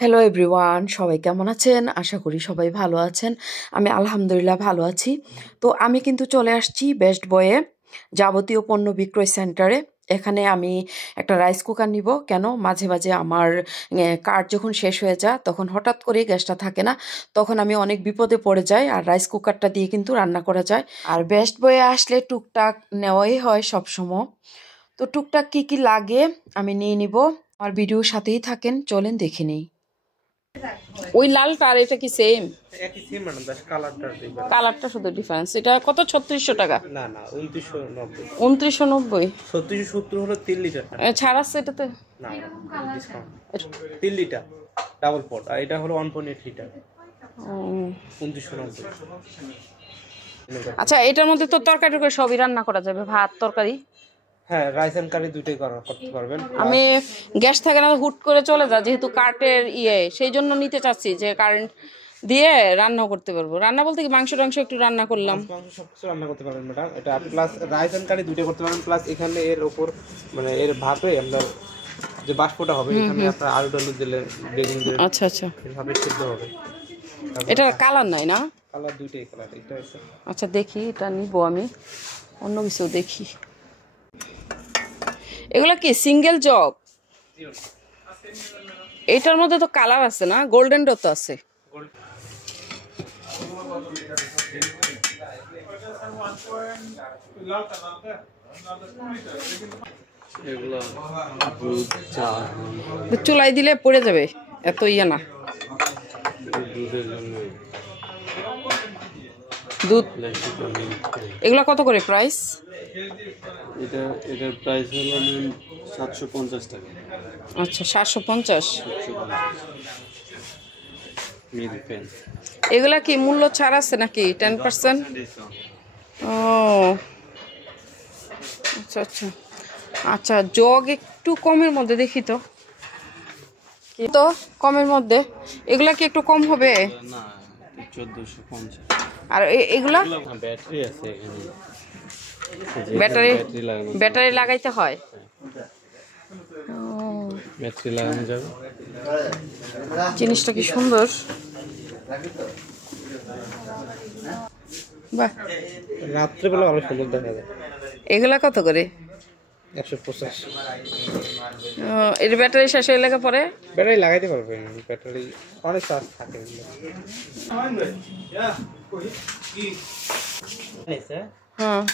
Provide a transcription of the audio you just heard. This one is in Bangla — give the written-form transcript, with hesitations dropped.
হ্যালো এভরিওয়ান, সবাই কেমন আছেন? আশা করি সবাই ভালো আছেন। আমি আলহামদুলিল্লাহ ভালো আছি। তো আমি কিন্তু চলে আসছি বেস্ট বয়ে যাবতীয় পণ্য বিক্রয় সেন্টারে। এখানে আমি একটা রাইস কুকার নিব। কেন? মাঝে মাঝে আমার কার্ড যখন শেষ হয়ে যায় তখন হঠাৎ করেই গ্যাসটা থাকে না, তখন আমি অনেক বিপদে পড়ে যাই। আর রাইস কুকারটা দিয়ে কিন্তু রান্না করা যায়। আর বেস্ট বয়ে আসলে টুকটাক নেওয়াই হয় সবসময়। তো টুকটাক কি কি লাগে আমি নিয়ে নিব। আমার ভিডিওর সাথেই থাকেন, চলেন দেখে নিই। ওই লালটা আর এটা কি সেম? একই সেম ম্যাডাম, জাস্ট কালারটা ডিফারেন্ট। কালারটা শুধু ডিফারেন্স। এটা কত? 3600 টাকা? না না, 2990। 2990? 3670 হলো 3 লিটার। ছাড় আছে এটাতে? না ডিসকাউন্ট। 3 লিটার ডাবল পট, আর এটা হলো 1.8 লিটার। 2990। আচ্ছা, এটার মধ্যে তো তরকারি টরকারি সবই রান্না করা যাবে, ভাত তরকারি? হ্যাঁ, রাইস এন্ড কারি দুটোই করতে পারবেন। আমি গ্যাস থাকে না, হুট করে চলে যা, যেহেতু কার্টের সেই জন্য নিতে চাচ্ছি যে কারেন্ট দিয়ে রান্না করতে পারবো। রান্না বলতে কি, মাংস টাংস একটু রান্না করলাম। মাংস সবকিছু রান্না করতে পারবেন ম্যাডাম। এটা প্লাস রাইস এন্ড কারি দুটোই করতে পারবেন। প্লাস এখানে এর উপর মানে এর ভাপে আমরা যে বাষ্পটা হবে, এখানে আপনার আলু টালু দিলে, বেগুন দিলে, আচ্ছা আচ্ছা, ভাবে সিদ্ধ হবে। এটা কালার নাই না? কালার দুইটাই কালার, এটা আছে। আচ্ছা দেখি, এটা নিব আমি। অন্য কিছু দেখি। এগুলা কি সিঙ্গেল জব? এটার মধ্যে তো কালার আছে না? গোল্ডেন ডট আছে। চুলাই দিলে পড়ে যাবে, এত ইয়ে না। দুধ। এগুলা কত করে প্রাইস? এটার প্রাইস হলো 750 টাকা। আচ্ছা, 750। Milk pen. এগুলা কি মূল্য ছাড় আছে নাকি? 10%? ও আচ্ছা আচ্ছা আচ্ছা, জগ একটু কমের মধ্যে দেখি তো, কি তো কমের মধ্যে। এগুলা কি একটু কম হবে? না, 1450। আর এগুলা ব্যাটারি আছে এখানে। ব্যাটারি? লাগানো, ব্যাটারি লাগাইতে হয়? ব্যাটারি লাগানো যাবে। জিনিসটা কি সুন্দর! বাহ, রাত্রেবেলা অনেক সুন্দর দেখা যায়। এগুলা কত করে? 150। এর ব্যাটারি শেষ হয়ে লেগে পরে ব্যাটারি লাগাইতে পারবেন, ব্যাটারি অনেক চার্জ থাকে। হ্যাঁ।